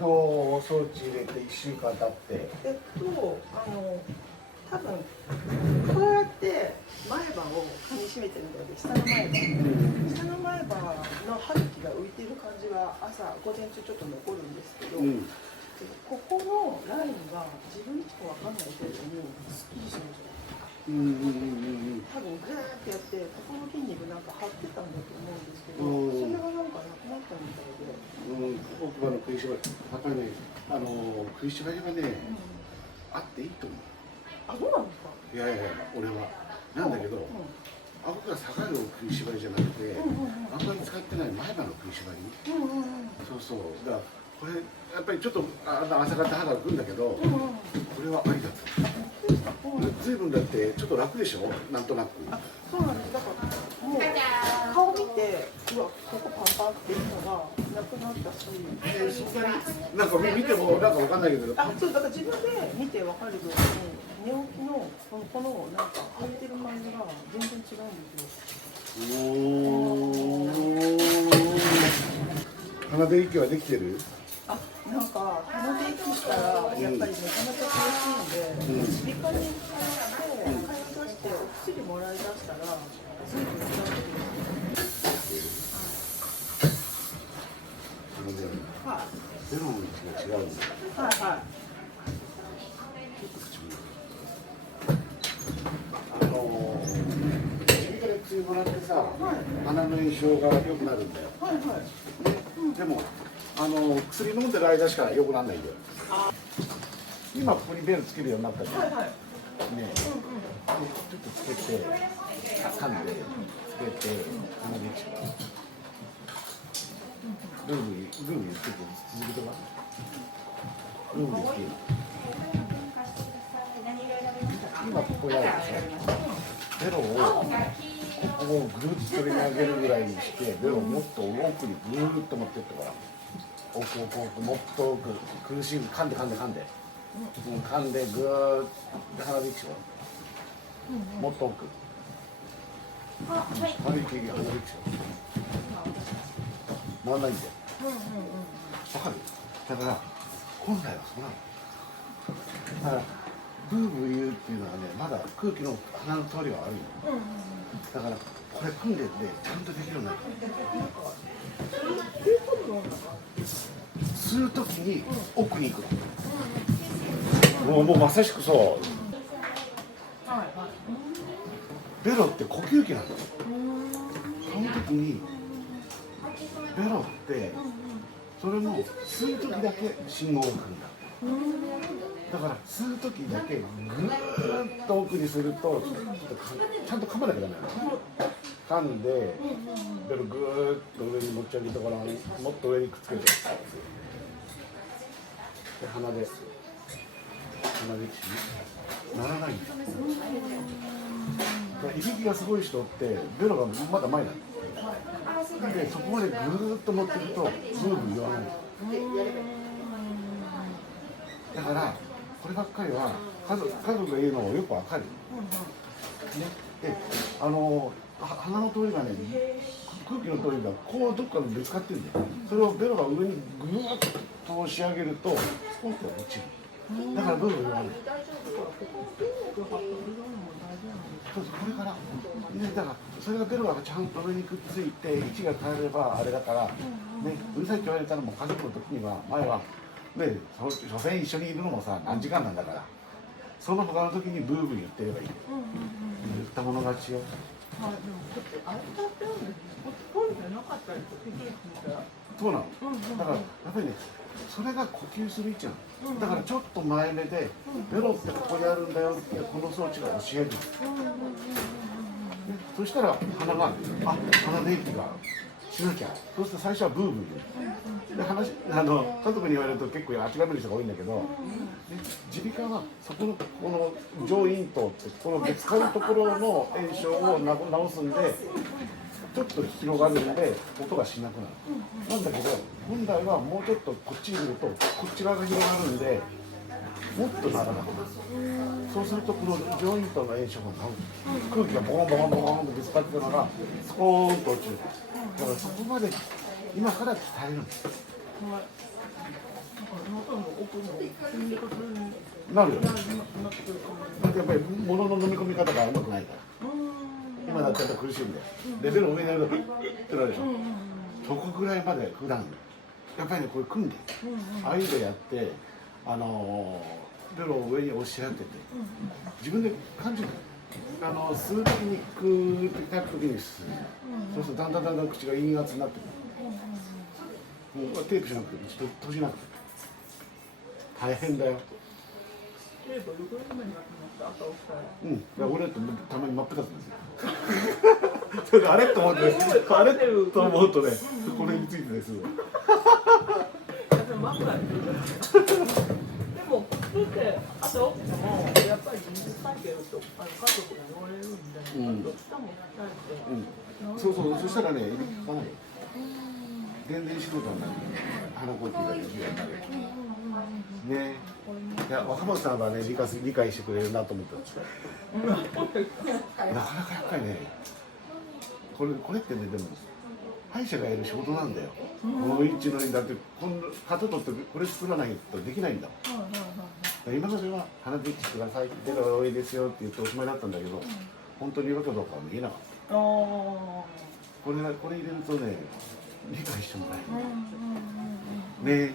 どう装置入れて1週間経って。多分こうやって前歯を噛みしめてるので下の前歯、下の前歯の歯茎が浮いてる感じは朝午前中ちょっと残るんですけど、ここのラインが自分しかわかんない程度にスッキリします。多分グーってやってここの筋肉なんか張ってたんだと思うんですけど、それがなんかなくなったみたいで。奥歯の食いしばり、やっぱりね、食いしばりはね、あっていいと思う。あ、そうなんですか。いやいやいや、俺はなんだけど、顎が下がる食いしばりじゃなくて、あんまり使ってない前歯の食いしばり。そうそう。だからこれやっぱりちょっと朝方歯が浮くんだけど、これはありだと。随分だってちょっと楽でしょ、なんとなく。そうなんです。だからもう顔見て、うわ、ここパンパンっていうのがなくなったし、そんなになんか見てもなんかわかんないけど。そうだから自分で見てわかるように寝起きのこのなんか浮いてる感じが全然違うんですよ。鼻で息はできてる？なんか鼻で息したらやっぱりめちゃめちゃ苦しいんで、耳鼻科に行って買い出してお薬もらい出したら随分違ってくる。ベロの位置が違うんだ。耳から薬もらってさ、鼻の炎症が良くなるんだよ。でも薬飲んでる間しか良くならないんだよ。今ここにベルつけるようになったじゃん。ね、ちょっとつけて、噛んで、つけて、鼻で一番。ルール言って続けてます。ルール言っていい。今ここやるでしょ。ベロをここをぐるっと取り上げるぐらいにして、ベロをもっと奥にぐーっと持ってってから。奥もっと奥、苦しい、噛んで、噛んでぐーっと鼻で一番。もっと奥。鼻で一番。回らないんだよ。わかる？だから本来はそうなの。だからブーブー言うっていうのはね、まだ空気の鼻の通りが悪いの。だからこれ組んでちゃんとできるようになる。吸うときに奥に行くの。もうまさしくそう。ベロって呼吸器なんだよ。その時にベロってそれも吸う時だけ信号が来るんだ。だから吸う時だけぐーっと奥にするとちょっとちゃんと噛まなきゃダメなの。噛んでベロぐーっと上に持ち上げてからもっと上にくっつけて、で鼻でならないんだよ。いびきがすごい人ってベロがまだ前なの。でそこまでぐーっと持ってるとブーブー言わない。だからこればっかりは家族が言うのをよくわかる。ね、で鼻の通りがね、空気の通りがこうどっかでぶつかってるんだよ。それをベロが上にぐーっと押し上げるとスポンと落ちる。だからブーブー言わない。そうこれから、だからそれがベロがちゃんと上にくっついて位置が変えればあれだから、ね、うるさいって言われたらもう家族の時には前は、ね、所詮一緒にいるのもさ何時間なんだから、その他の時にブーブー言ってればいい。言ったもの勝ちよ。そうなの。だからやっぱりね、それが呼吸する位置なの。だからちょっと前目でベロってここにあるんだよってこの装置が教える。そしたら鼻が鼻で息がしなきゃ。そうすると最初はブーブー言う。で家族に言われると結構諦める人が多いんだけど、耳鼻科はそこのこの上咽頭ってこのぶつかるところの炎症を治すんで。ちょっと広がるんで音がしなくなる。なんだけど本来はもうちょっとこっちにいるとこっち側が広がるんでもっとならなくなる。そうするとこの上咽頭の炎症が治る。空気がボコンボコンボコンとぶつかってたのがスコーンと落ちる。だからそこまで今から鍛えるんです。喉の奥の筋肉痛になるよ。なってくるかも。だってやっぱり物の飲み込み方がうまくないから。今だってやっぱ苦しいんで、レベルを上になるとってなるでしょ。そこぐらいまで普段やっぱりねこれ訓練、ああいうのやってベロを上に押し当てて自分で感じる。吸う時にクーって書く時に吸う。そうするとだんだん口が陰圧になってくる。もうテープしなくてちょっと閉じなくて大変だよ。例えばどれぐらい前になってました？朝起きたら。うん、だから俺ってたまに真っ二つですよ。それであれと思って、あれと思うとね、これについてです。でも、普通って朝起きても、やっぱり水かけると家族が言われるんで、下も鍛えて。そうそう、そしたらね、いびきかかない。全然仕事になる。鼻呼吸ができるようになる。ね。いや、若松さんはね、理解してくれるなと思ったんですよ。なかなかやっぱりね、これってね、でも歯医者がやる仕事なんだよ。この一のにだって型取ってこれ作らないとできないんだもん。今までは鼻で息してください、出る多いですよって言っておしまいだったんだけど、本当にいるかどうかは見えなかった。これ入れるとね、理解してもらえる。ねえ。